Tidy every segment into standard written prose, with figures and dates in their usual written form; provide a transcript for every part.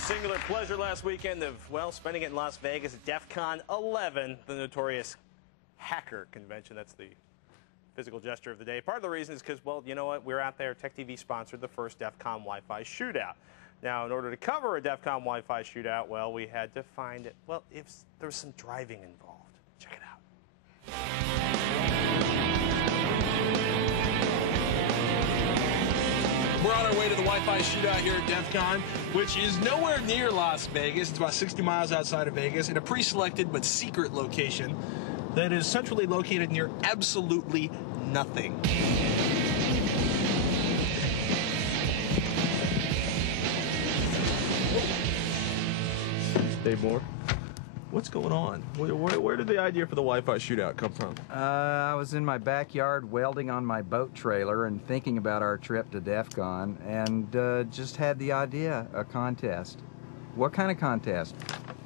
singular pleasure last weekend of, well, spending it in Las Vegas at Defcon 11, the notorious hacker convention. That's the physical gesture of the day. Part of the reason is because, well, you know what? We're out there. TechTV sponsored the first Defcon Wi-Fi Shootout. Now, in order to cover a Defcon Wi-Fi Shootout, well, we had to find it. Well, if there was some driving involved. Check it out. We're on our way to the Wi-Fi Shootout here at Defcon, which is nowhere near Las Vegas. It's about 60 miles outside of Vegas in a pre-selected but secret location that is centrally located near absolutely nothing. Dave Moore, what's going on? Where did the idea for the Wi-Fi Shootout come from? I was in my backyard welding on my boat trailer and thinking about our trip to Defcon, and just had the idea, a contest. What kind of contest?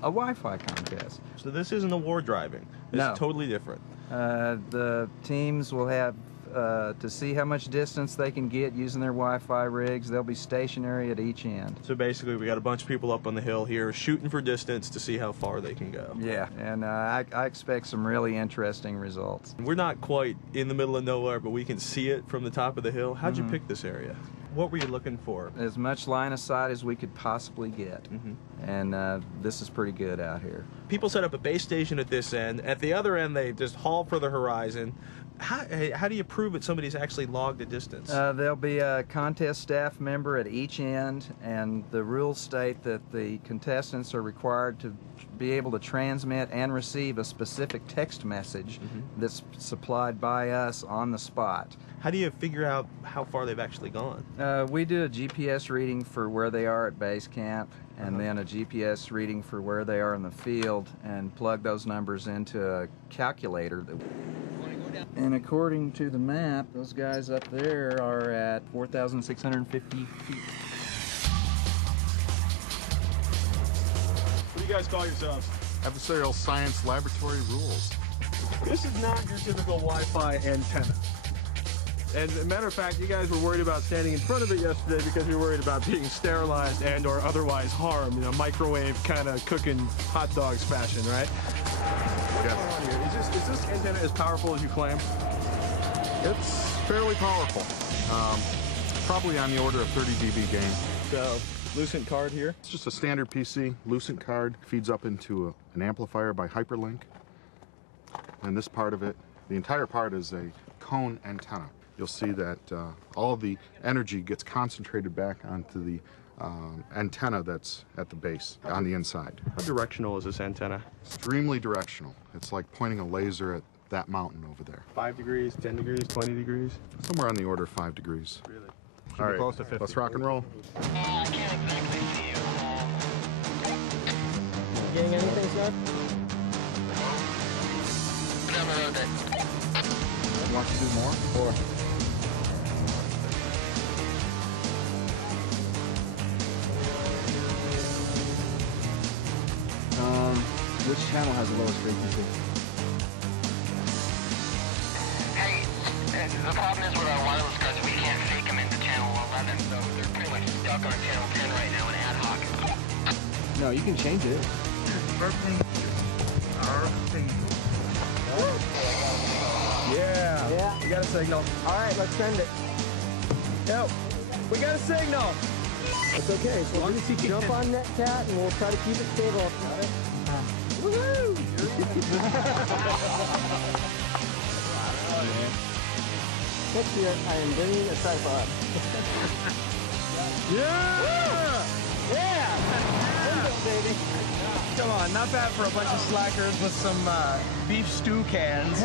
A Wi-Fi contest. So this isn't award driving. This is totally different. The teams will have to see how much distance they can get using their Wi-Fi rigs. They'll be stationary at each end. So basically we got a bunch of people up on the hill here shooting for distance to see how far they can go. Yeah, and I expect some really interesting results. We're not quite in the middle of nowhere, but we can see it from the top of the hill. How'd you pick this area? What were you looking for? As much line of sight as we could possibly get. And this is pretty good out here. People set up a base station at this end. At the other end, they just haul for the horizon. How do you prove that somebody's actually logged a distance? There'll be a contest staff member at each end, and the rules state that the contestants are required to be able to transmit and receive a specific text message that's supplied by us on the spot. How do you figure out how far they've actually gone? We do a GPS reading for where they are at base camp, and then a GPS reading for where they are in the field, and plug those numbers into a calculator. And according to the map, those guys up there are at 4,650 feet. What do you guys call yourselves? Adversarial Science Laboratory Rules. This is not your typical Wi-Fi antenna. And as a matter of fact, you guys were worried about standing in front of it yesterday because you were worried about being sterilized and or otherwise harmed in a microwave kind of cooking hot dogs fashion, right? What's going on here? Is this antenna as powerful as you claim? It's fairly powerful. Probably on the order of 30 dB gain. So, Lucent card here. It's just a standard PC. Lucent card feeds up into an amplifier by hyperlink. And this part of it, the entire part is a cone antenna. You'll see that all the energy gets concentrated back onto the antenna that's at the base on the inside. How directional is this antenna? Extremely directional. It's like pointing a laser at that mountain over there. 5 degrees, 10 degrees, 20 degrees? Somewhere on the order of 5 degrees. Really? All right, close to 50. Let's rock and roll. I can't exactly see you. Getting anything, sir? Down the road there. Want to do more? Or Which channel has the lowest frequency? Hey, the problem is with our wireless cards, we can't fake them into channel 11, so they're pretty much stuck on channel 10 right now in ad hoc. No, you can change it. Yeah. We got a signal. All right, let's send it. Yo, we got a signal. It's okay. So we'll just jump on that cat and we'll try to keep it stable. Woohoo! Next year, I am bringing a tripod. Yeah! Yeah! Baby. Come on, not bad for a bunch of slackers with some beef stew cans.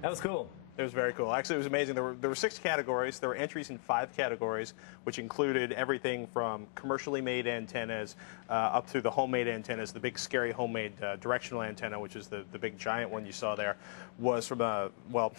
That was cool. It was very cool. Actually, it was amazing. There were 6 categories. There were entries in 5 categories, which included everything from commercially made antennas up through the homemade antennas. The big, scary homemade directional antenna, which is the big, giant one you saw there, was from well,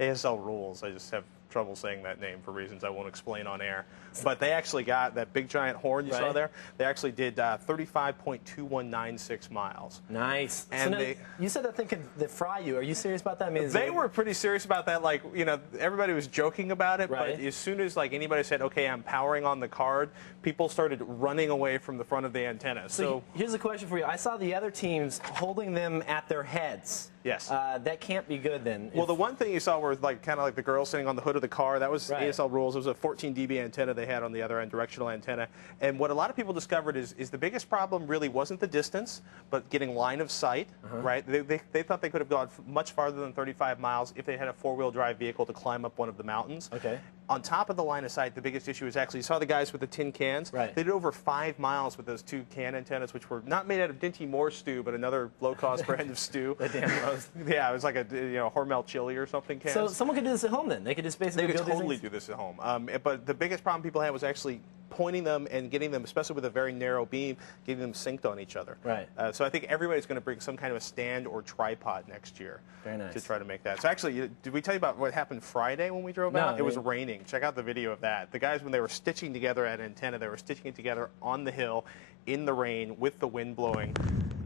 ASL rules. I just have trouble saying that name for reasons I won't explain on air. But they actually got that big giant horn you saw there. They actually did 35.2196 miles. Nice. And so you said that thing could fry you. Are you serious about that? I mean, they were pretty serious about that. Like, you know, everybody was joking about it, right. But as soon as like anybody said, "Okay, I'm powering on the card," people started running away from the front of the antenna. So here's a question for you. I saw the other teams holding them at their heads. Yes. That can't be good then. Well, the one thing you saw were like kind of like the girl sitting on the hood of the car. That was right. ASL rules. It was a 14 dB antenna they had on the other end, directional antenna. And what a lot of people discovered is the biggest problem really wasn't the distance, but getting line of sight. Right? They thought they could have gone much farther than 35 miles if they had a four-wheel drive vehicle to climb up one of the mountains. Okay. On top of the line of sight, the biggest issue is actually you saw the guys with the tin cans. Right. They did over 5 miles with those two can antennas, which were not made out of Dinty Moore stew, but another low-cost brand of stew. The damn roast. Yeah, it was like a Hormel chili or something. Cans. So someone could do this at home then. They could just basically They could build totally these do this at home. But the biggest problem people had was actually pointing them and getting them, especially with a very narrow beam, getting them synced on each other. Right. So I think everybody's going to bring some kind of a stand or tripod next year. Very nice. To try to make that. So actually, did we tell you about what happened Friday when we drove out? It was raining. Check out the video of that. The guys, when they were stitching together an antenna, they were stitching it together on the hill in the rain with the wind blowing.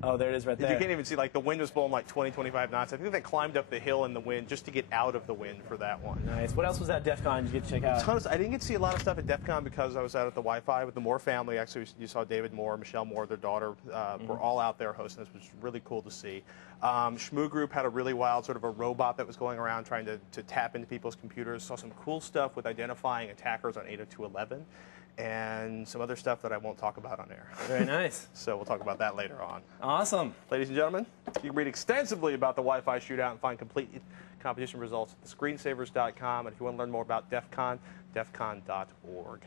Oh, there it is right there. You can't even see, like, the wind was blowing like 20, 25 knots. I think they climbed up the hill in the wind just to get out of the wind for that one. Nice. What else was at DEFCON you get to check out? Tons. I didn't get to see a lot of stuff at DEFCON because I was out at the Wi-Fi with the Moore family. Actually, you saw David Moore, Michelle Moore, their daughter, were all out there hosting this, which was really cool to see. Shmoo Group had a really wild sort of a robot that was going around trying to tap into people's computers. Saw some cool stuff with identifying attackers on 802.11. And some other stuff that I won't talk about on air. Very nice. So we'll talk about that later on. Awesome. Ladies and gentlemen, you can read extensively about the Wi-Fi shootout and find complete competition results at thescreensavers.com. And if you want to learn more about DEFCON, defcon.org.